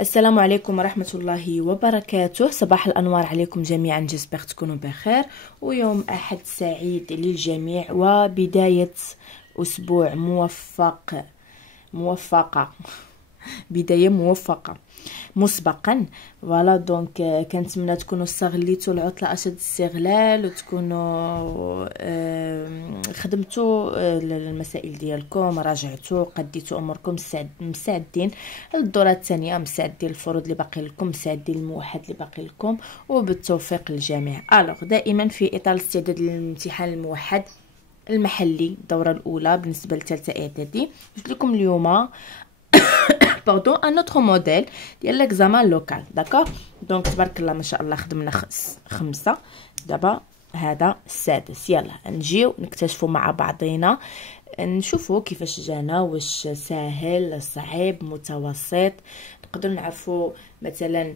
السلام عليكم ورحمة الله وبركاته. صباح الأنوار عليكم جميعا، جسبر تكونوا بخير ويوم أحد سعيد للجميع وبداية أسبوع موفقة بداية موفقة مسبقا. فوالا دونك كنتمنى تكونوا استغليتوا العطلة اشد استغلال وتكونوا خدمتوا المسائل ديالكم، راجعتوا، قديتوا اموركم، مستعدين للدوره الثانيه، مستعدين الفروض اللي باقي لكم، مستعدين الموحد اللي باقي لكم، وبالتوفيق للجميع. الوغ دائما في اطار الاستعداد للامتحان الموحد المحلي الدوره الاولى بالنسبه لثالثه اعدادي، قلت لكم اليوم باردون ان اوتر موديل ديال ليكزامان لوكال. داكوغ دونك تبارك الله ما شاء الله خدمنا 5، دابا هذا السادس. يلا نجيو نكتشفوا مع بعضينا، نشوفوا كيفاش جانا، واش ساهل، صعيب، متوسط، نقدروا نعرفوا مثلا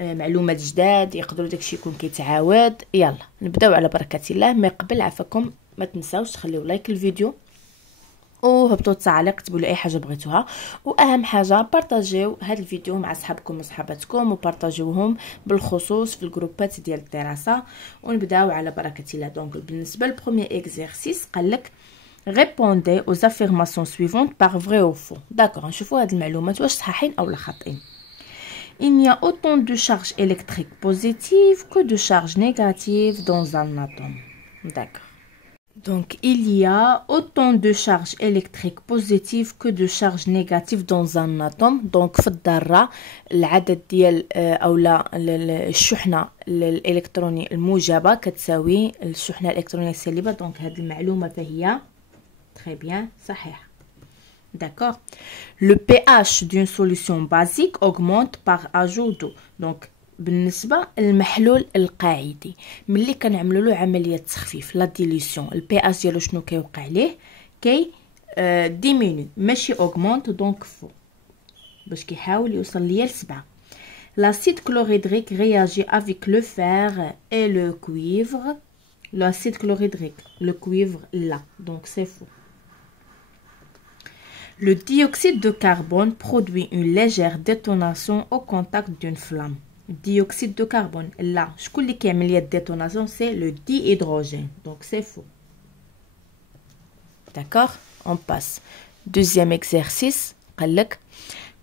معلومات جداد، يقدروا داكشي يكون كيتعاود. يلا نبداو على بركه الله. ما قبل عفاكم ما تنساوش تخليو لايك الفيديو وهبطوا التعليق، كتبوا لي اي حاجه بغيتوها، واهم حاجه بارطاجيو هذا الفيديو مع صحابكم وصحاباتكم، وبارطاجيوهم بالخصوص في الجروبات ديال الدراسه. ونبداو على بركه الله. دونك بالنسبه للبروميير اكزرسيس قال لك répondez aux affirmations suivantes par vrai ou faux. داكوغ نشوفوا هاد المعلومات واش صحاحين او لا خاطئين. Il y a autant de charges électriques positives que de charges négatives dans un atome. D'accord. Donc, il y a autant de charges électriques positives que de charges négatives dans un atome. Donc, في الذرة العدد ديال أولا الشحنة الإلكترونية الموجبة كتساوي الشحنة الإلكترونية السالبة. دونك هذه المعلومة فهي très bien صحيحة. D'accord. Le pH d'une solution basique augmente par ajout d'eau. Donc, بالنسبه للمحلول القاعدي ملي كنعملوا له عمليه تخفيف لا ديليسيون، البي اش ديالو شنو كيوقع ليه؟ كي ديميني ماشي اوغمونت، دونك فو باش كيحاول يوصل ليا ل7. l'acide chlorhydrique réagit avec le fer et le cuivre. l'acide chlorhydrique, le cuivre là, donc c'est faux. le dioxyde de carbone produit une légère détonation au contact d'une flamme. dioxyde de carbone là شكون اللي كيعمل ليا الديتوناسيون؟ سي لو دي هيدروجين، دونك سي فو. داكوغ اون باس. دوزيام اكزرسيس قال لك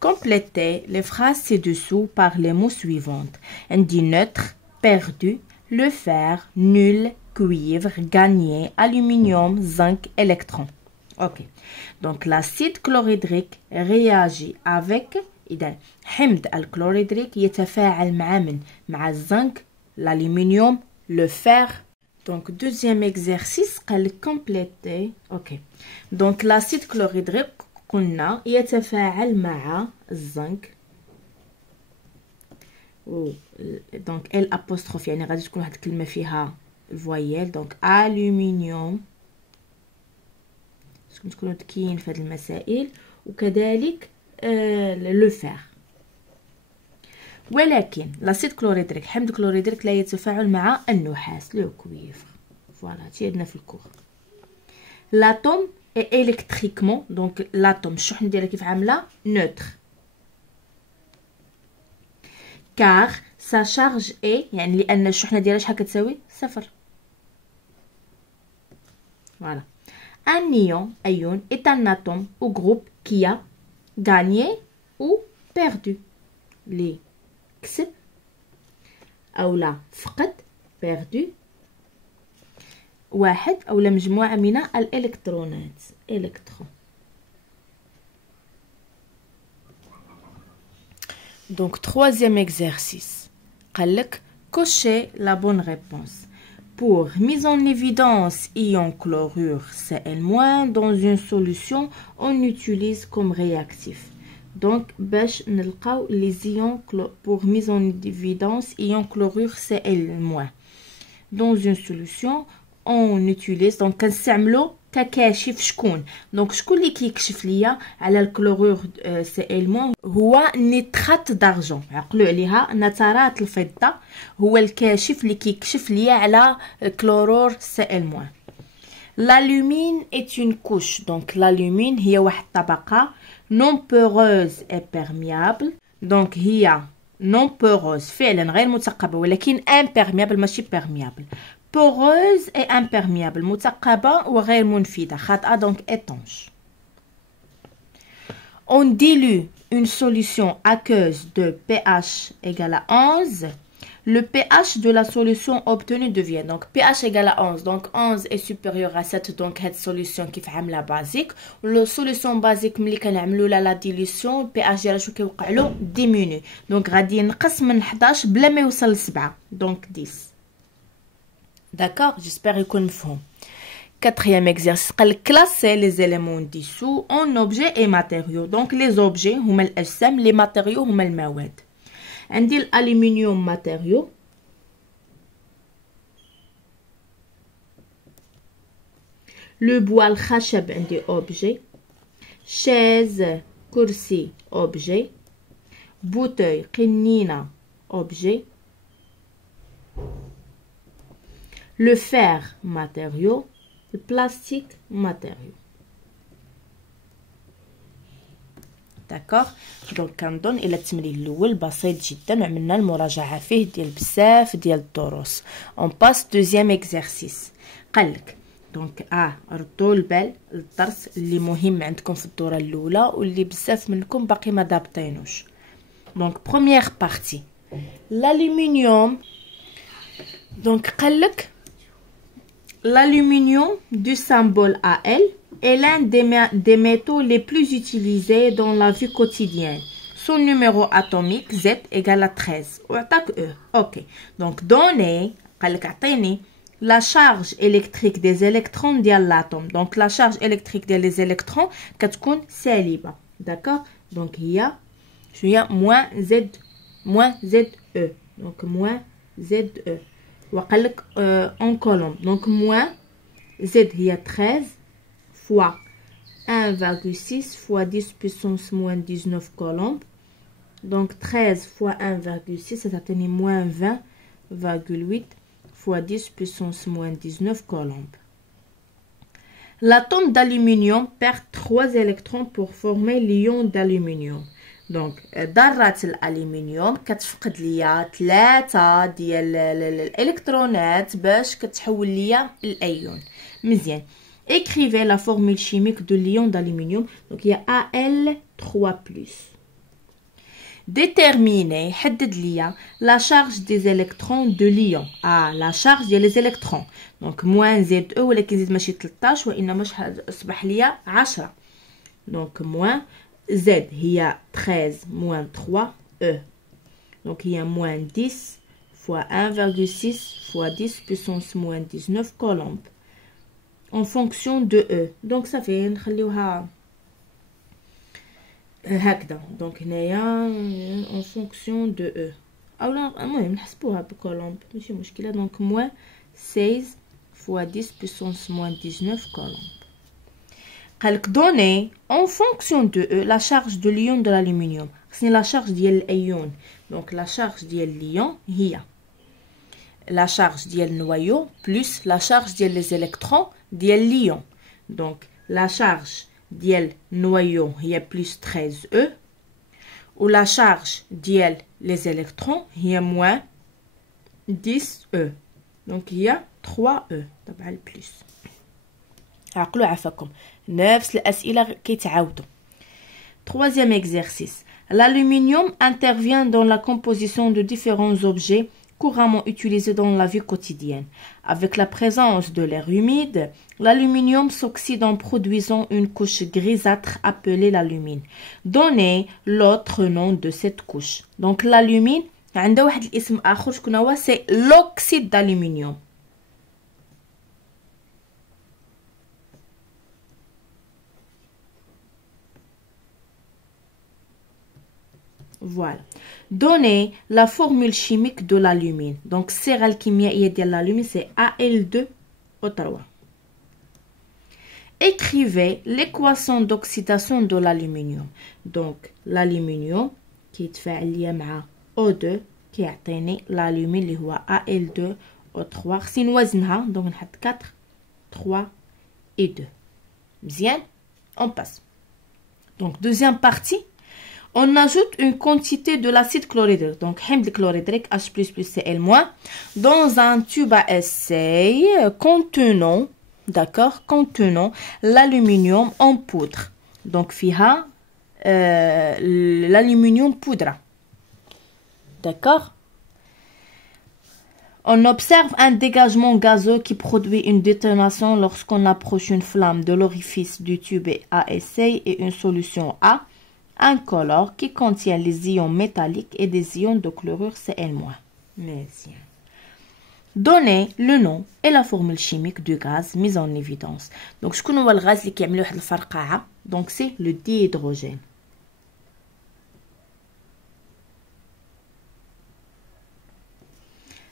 complétez les phrases ci-dessous par les mots suivants. عندي neutre, perdu, le fer, nul, cuivre, gagné, aluminium, zinc, électron. ok donc l'acide chlorhydrique réagit avec إذا حمض الكلوريدريك يتفاعل مع من؟ مع الزنك، الألمنيوم، لو فير. دونك دوزيام اكزرسيس قال لك كومبليتي. اوكي دونك لاسيد كلوريدريك قلنا يتفاعل مع الزنك، و دونك ال ابوستروف يعني غادي تكون واحد الكلمه فيها الفويال، دونك ألمنيوم باش تكونوا ذكيين في هذه المسائل، وكذلك لو فير. ولكن لاسيد كلوريدريك حمض كلوريدريك لا يتفاعل مع النحاس لو كويفر. فوالا هادشي عندنا في الكور. لاتوم اي الكتريكمون، دونك لاتوم الشحنه ديالها كيف عامله؟ نوتر. كار سا شارج اي يعني لان الشحنه ديالها شحال كتساوي؟ صفر. فوالا. ان نيون ايون est un atome ou groupe qui a gagné ou perdu. لي كسب اولا فقد perdu واحد اولا مجموعه من الالكترونات الكترون. donc troisième exercice قال لك cocher la bonne réponse. Pour mise en évidence ion chlorure Cl- dans une solution, on utilise comme réactif. Donc, باش نلقاو les ions pour mise en évidence ion chlorure Cl- dans une solution, on utilise donc كنستعملو ككاشف. شكون؟ دونك شكون اللي كيكشف ليا على الكلورور Cl- هو نيترات دارجون. عقلوا عليها، نترات الفضه هو الكاشف اللي كيكشف ليا على كلورور Cl-. L'alumine est une couche. Donc l'alumine هي واحد طبقة non poreuse et perméable. Donc هي non poreuse فعلا غير مثقبة ولكن imperméable ماشي perméable. Poreuse et imperméable مثقبة وغير منفذة خاطئة donc étanche. On dilue une solution aqueuse de pH égale à 11. Le pH de la solution obtenue devient donc pH égale à 11. Donc 11 est supérieur à 7. Donc cette solution qui fait la basique. La solution basique ملي كنعملوا la dilution pH ديالها شو كيوقع له diminue. Donc غادي ينقص من 11 بلا ما يوصل ل 7. Donc 10. D'accord, j'espère يكون مفهوم. Quatrième exercice, classer les éléments dissous en objets et matériaux. Donc les objets هما الأجسام, les matériaux هما المواد. عندي الألمنيوم matériaux. Le bois الخشب عندي objet. Chaise كرسي objet. Bouteille قنينة objet. Le fer matériaux. Le plastique matériaux. D'accord. Donc كنظن الى التمرين الاول بسيط جدا وعملنا المراجعه فيه ديال بزاف ديال الدروس. On passe deuxième exercice. قالك دونك ردوا البال الدرس اللي مهم عندكم في الدوره الاولى واللي بزاف منكم باقي ما ضابطينوش. دونك première partie l'aluminium. دونك قالك l'aluminium du symbole Al est l'un des métaux les plus utilisés dans la vie quotidienne. Son numéro atomique Z égale à 13. وعطاك E. Ok. Donc donnez, قالك عطيني la charge électrique des électrons ديال l'atome. Donc la charge électrique des électrons كتكون سالبة. D'accord. Donc هي شو هي moins ZE. Donc moins ZE. وقالك en colombe. Donc moins Z هي 13 fois 1,6 fois 10 puissance moins 19 colombes. Donc 13 fois 1,6 ça t'atteint moins 20,8 fois 10 puissance moins 19 colombes. L'atome d'aluminium perd 3 électrons pour former l'ion d'aluminium. Donc ذرة الالومنيوم كتفقد ليا 3 ديال الالكترونات باش كتحول ليا الايون. مزيان. Écrivez la formule chimique de l'ion d'aluminium. Donc il y a Al3+. Déterminez حدد ليا la charge des électrons de l'ion. la charge des électrons. Donc moins ZE ولكن زيد ماشي 13 وانما شحال اصبح ليا 10. Donc moins Z هي 13 moins 3 E. Donc il y a moins 10 fois 1,6 fois 10 puissance moins 19 colombes. En fonction de E. Donc ça fait نخليوها هكذا. Donc هنايا en fonction de E. اولا المهم نحسبوها بكولومب ماشي مشكلة. Donc moins 16 fois 10 puissance moins 19 colombes. قالك donner en fonction de E la charge de l'ion de l'aluminium. خصني la charge ديال الايون. Donc la charge ديال l'ion هي la charge ديال النويو plus la charge ديال les électrons ديال l'ion. Donc la charge ديال النويو هي plus 13E و la charge ديال les électrons هي moins 10E. Donc هي 3E طبعا البلس. عقلوا عفاكم نفس الأسئلة كيتعاودوا. Troisième exercice. L'aluminium intervient dans la composition de différents objets couramment utilisés dans la vie quotidienne. Avec la présence de l'air humide, l'aluminium s'oxyde en produisant une couche grisâtre appelée l'alumine. Donnez l'autre nom de cette couche. Donc l'alumine عندها واحد الاسم آخر شكون هو c'est l'oxyde d'aluminium. Voilà. Donnez la formule chimique de l'alumine. Donc, الصيغة الكيميائية ديال l'alumine c'est Al2O3. Écrivez l'équation d'oxydation de l'aluminium. Donc, l'aluminium كيتفاعل ليا مع O2 كيعطيني l'alumine اللي هو Al2O3. خصني نوازنها. Donc نحط 4 3 et 2. Bien, on passe. Donc, deuxième partie, on ajoute une quantité de l'acide chlorhydrique. Donc, hamd chlorhydrique H++ Cl-, dans un tube à essai contenant, d'accord, contenant l'aluminium en poudre. Donc, fiha l'aluminium poudre. D'accord? On observe un dégagement gazeux qui produit une détonation lorsqu'on approche une flamme de l'orifice du tube à essai et une solution A incolore qui contient les ions métalliques et des ions de chlorure Cl-. Donnez le nom et la formule chimique du gaz mis en évidence. Donc, je connais le gaz qui a fait donc c'est le dihydrogène.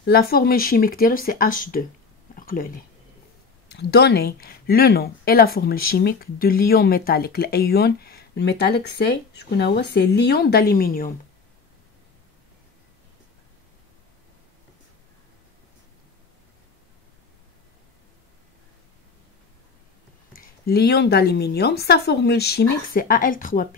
La formule chimique c'est H2. Donnez le nom et la formule chimique de l'ion métallique. L'ion métallique c'est l'ion d'aluminium. L'ion d'aluminium, sa formule chimique c'est Al3+.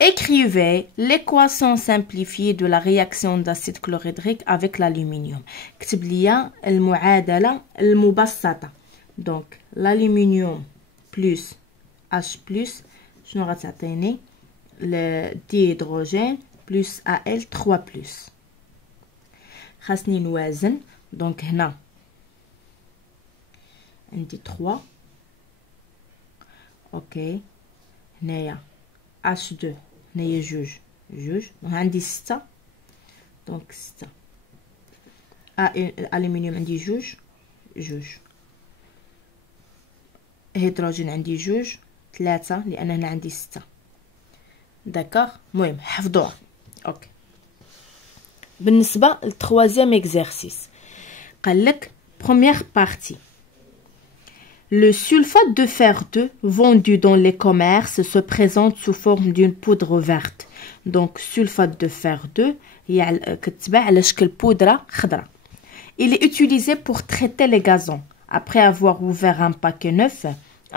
Écrivez l'équation simplifiée de la réaction d'acide chlorhydrique avec l'aluminium. كتب لي المعادلة المبسطة. Donc l'aluminium plus H+, شنو غتعطيني le dihydrogène plus Al3+. خاصني نوازن. Donc هنا عندي 3. اوكي هنايا H2 هنايا جوج عندي 6. دونك 6 الالومنيوم عندي جوج هيدروجين عندي جوج 3 لان هنا عندي 6. داكوغ المهم حفظوها. اوكي بالنسبه للتروازيام اكزرسيس قال لك première partie. Le sulfate de fer 2 vendu dans les commerces se présente sous forme d'une poudre verte. Donc, sulfate de fer 2, il est utilisé pour traiter les gazons. Après avoir ouvert un paquet neuf,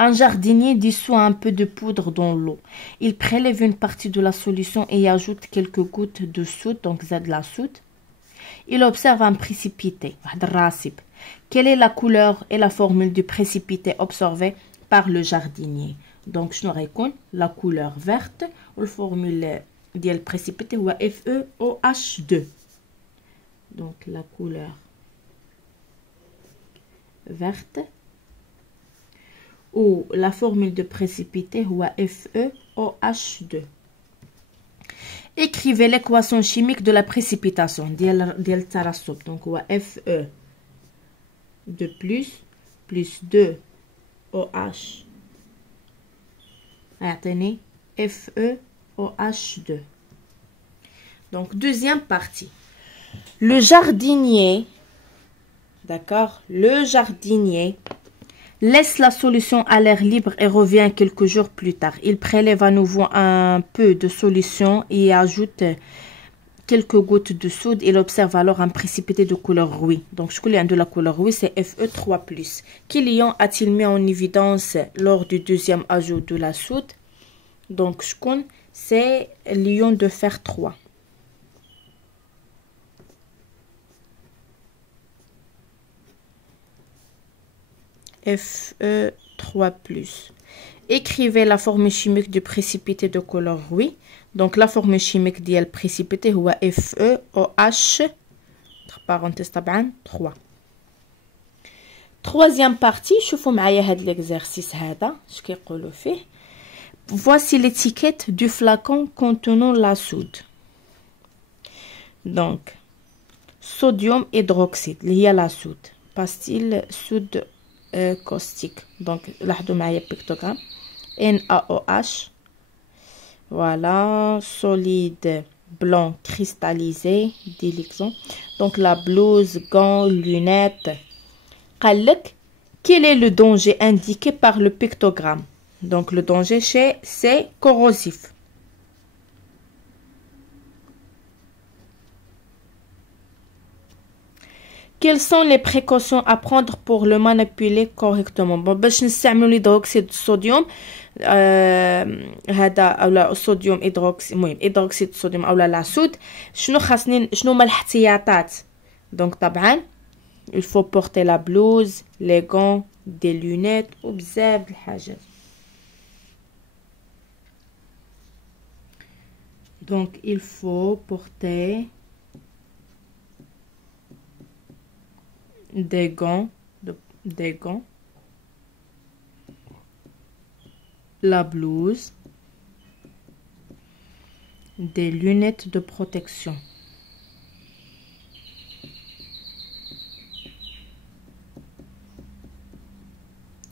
un jardinier dissout un peu de poudre dans l'eau. Il prélève une partie de la solution et y ajoute quelques gouttes de soude, donc de la soude. Il observe un précipité. Quelle est la couleur et la formule du précipité observé par le jardinier? Donc, je n'aurai qu'une la couleur verte ou la formule du précipité ou FeOH2. Donc, la couleur verte ou la formule de précipité ou FeOH2. Écrivez l'équation chimique de la précipitation. Donc, Fe de plus 2 OH attendez FeOH2. Donc deuxième partie, le jardinier, d'accord, le jardinier laisse la solution à l'air libre et revient quelques jours plus tard. Il prélève à nouveau un peu de solution et ajoute quelques gouttes de soude. Il observe alors un précipité de couleur rouille. Donc, je connais de la couleur rouille, c'est Fe3+. Quel ion a-t-il mis en évidence lors du deuxième ajout de la soude? Donc, je connais, c'est l'ion de fer 3. Fe3+. Écrivez la formule chimique du précipité de couleur rouille. Donc la formule chimique ديال précipité هو FeOH parenthèse طبعا 3. Troisième partie, شوفوا معايا هاد l'exercice هذا اش كيقولوا فيه. Voici l'étiquette du flacon contenant la soude. Donc sodium hydroxyde اللي هي la soude. pastille soude caustique. Donc لاحظوا معايا pictogramme NaOH. Voilà, solide blanc cristallisé, dit l'exemple. Donc la blouse, gants, lunettes. Quel est le danger indiqué par le pictogramme? Donc le danger c'est corrosif. Quelles sont les précautions à prendre pour le manipuler correctement؟ باش نستعملوا l'hydroxyde de sodium هذا اولا الصوديوم هيدروكسي، المهم هيدروكسيد الصوديوم اولا لاسود. شنو هما الاحتياطات؟ دونك طبعا il faut porter la blouse, les gants, des lunettes وبزاف د الحاجات. Donc il faut porter des gants, la blouse, des lunettes de protection.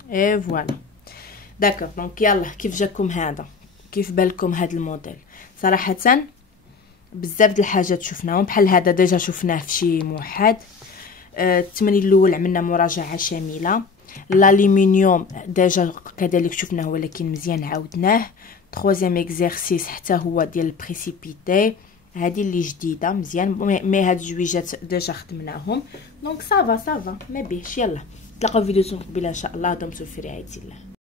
Et voilà. D'accord. Donc يلا كيف جاكم هذا؟ كيف بالكم هذا الموديل؟ صراحة بزاف د الحاجات شفناهم، بحال هذا ديجا شفناه في شي موحد. التمرين الاول عملنا مراجعة شاملة. الالومنيوم ديجا كذلك شفناه ولكن مزيان عاودناه. تروازيام اكزرسيس حتى هو ديال البريسيبيتي، هذه اللي جديده مزيان، مي هاد الجويجات ديجا خدمناهم. دونك صافا ما بيهش. يلا نتلاقاو في فيديو قبيله ان شاء الله. دمتم في رعاية الله.